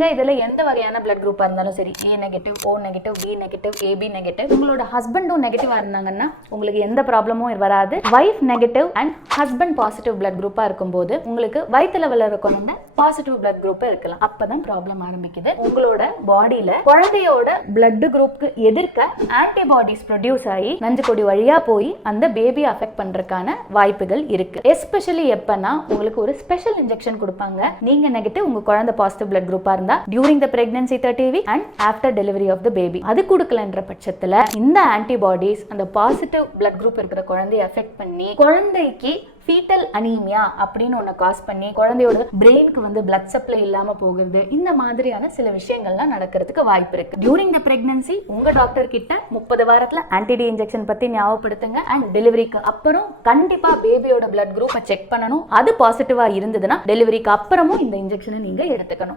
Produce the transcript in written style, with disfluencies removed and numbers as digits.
நீங்க இதுல எந்த வகையான பிளட் குரூப்பா இருந்தாலும் சரி, ஏ நெகட்டிவ், ஓ negative, B negative, AB negative, உங்களோட ஹஸ்பண்டும் நெகட்டிவா இருந்தாங்கன்னா உங்களுக்கு எந்த ப்ராப்ளமும் வராது. Wife negative and husband positive blood குரூப்பா இருக்கும்போது உங்களுக்கு வயித்துல வளர குழந்தை பாசிட்டிவ் பிளட் குரூப் இருக்கலாம். அப்பதான் ப்ராப்ளம் ஆரம்பிக்குது. உங்களோட பாடியில குழந்தையோட பிளட் குரூப்க்கு எதிர்க்க ஆன்டிபாடிஸ் ப்ரொடியூஸ் ஆகி நஞ்சு கொடி வழியா போய் அந்த பேபி அஃபெக்ட் பண்றதுக்கான வாய்ப்புகள் இருக்கு. எஸ்பெஷலி எப்பனா உங்களுக்கு ஒரு ஸ்பெஷல் இன்ஜெக்ஷன் கொடுப்பாங்க. நீங்க நெகட்டிவ், உங்க குழந்தை பாசிட்டிவ் பிளட் குரூப்பா இருந்தா during the pregnancy 30 week and after delivery of the baby. அது கொடுக்கலன்ற பட்சத்துல இந்த ஆன்டிபாடிஸ் அந்த பாசிட்டிவ் பிளட் குரூப் இருக்கிற குழந்தையை அஃபெக்ட் பண்ணி குழந்தைக்கு ஃபீட்டல் அனீமியா அப்படின்னு ஒன்று காஸ் பண்ணி குழந்தையோட பிரெயினுக்கு வந்து பிளட் சப்ளை இல்லாம போகிறது. இந்த மாதிரியான சில விஷயங்கள்லாம் நடக்கிறதுக்கு வாய்ப்பு இருக்கு. டியூரிங் த பிரெக்னன்சி உங்க டாக்டர் கிட்ட 30 வாரத்துல ஆன்டிடி இன்ஜெக்ஷன் பத்தி ஞாபகப்படுத்துங்க. அண்ட் டெலிவரிக்கு அப்புறம் கண்டிப்பா பேபியோட பிளட் குரூப்பை செக் பண்ணணும். அது பாசிட்டிவா இருந்ததுன்னா டெலிவரிக்கு அப்புறமும் இந்த இன்ஜெக்ஷனை நீங்க எடுத்துக்கணும்.